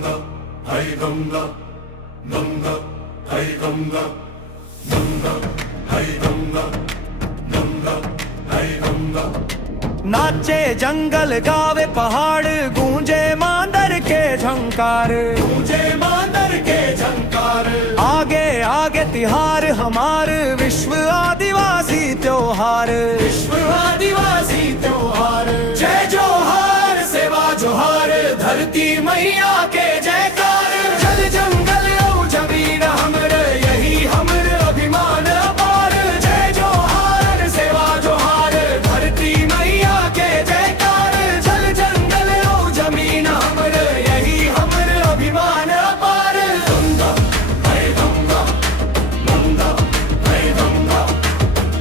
गंगा है गंगा गंगा है गंगा गंगा है गंगा गंगा है गंगा। नाचे जंगल गावे पहाड़ गूंजे मांदर के झंकार, गूंजे मांदर के झंकार। आगे आगे तिहार हमार विश्व आदिवासी त्योहार, विश्व आदिवासी त्योहार। जय जोहार सेवा जोहार धरती मैया के जयकार। जल जंगल औ जमीन हमरे यही हमरे अभिमान अपार। जय जोहार सेवा जोहार धरती मैया के जयकार। जल जंगल औ जमीन हमरे यही हमरे अभिमान अपार। गंगा है गंगा गंगा है गंगा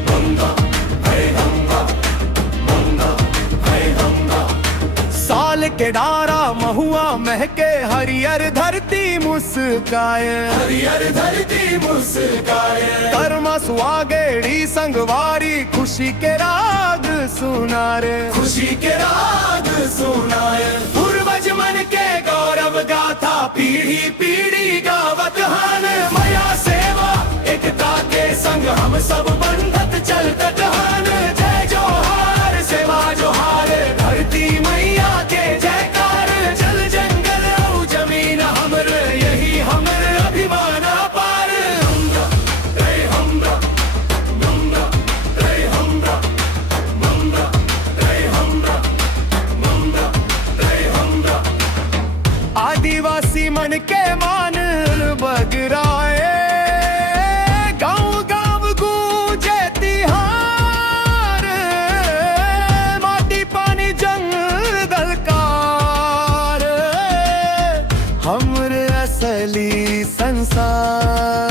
गंगा है गंगा गंगा है गंगा। साल के डारा महुआ महके हरियर धरती मुस्काए, हरियर धरती मुस्काए। कर्मा सुहागेड़ी संगवारी खुशी के राग सुनारे, खुशी के राग सुनाए। पूर्वज मन के गौरव गाथा पीढ़ी पीढ़ी गावत हन। माया सेवा एकता के संग हम सब बंधत चलत हन। जय जोहार सेवा जोहार धरती मैया के जयकार। जल जंगल औ जमीन हमरे यही हमरे अभिमान अपार। गंगा रे हमरा गंगा रे हमरा गंगा रे हमरा गंगा रे हमरा। आदिवासी मन के मान बगराए, गांव गांव गूंजे तिहार। माटी पानी जंगल कार हमरे असली संसार।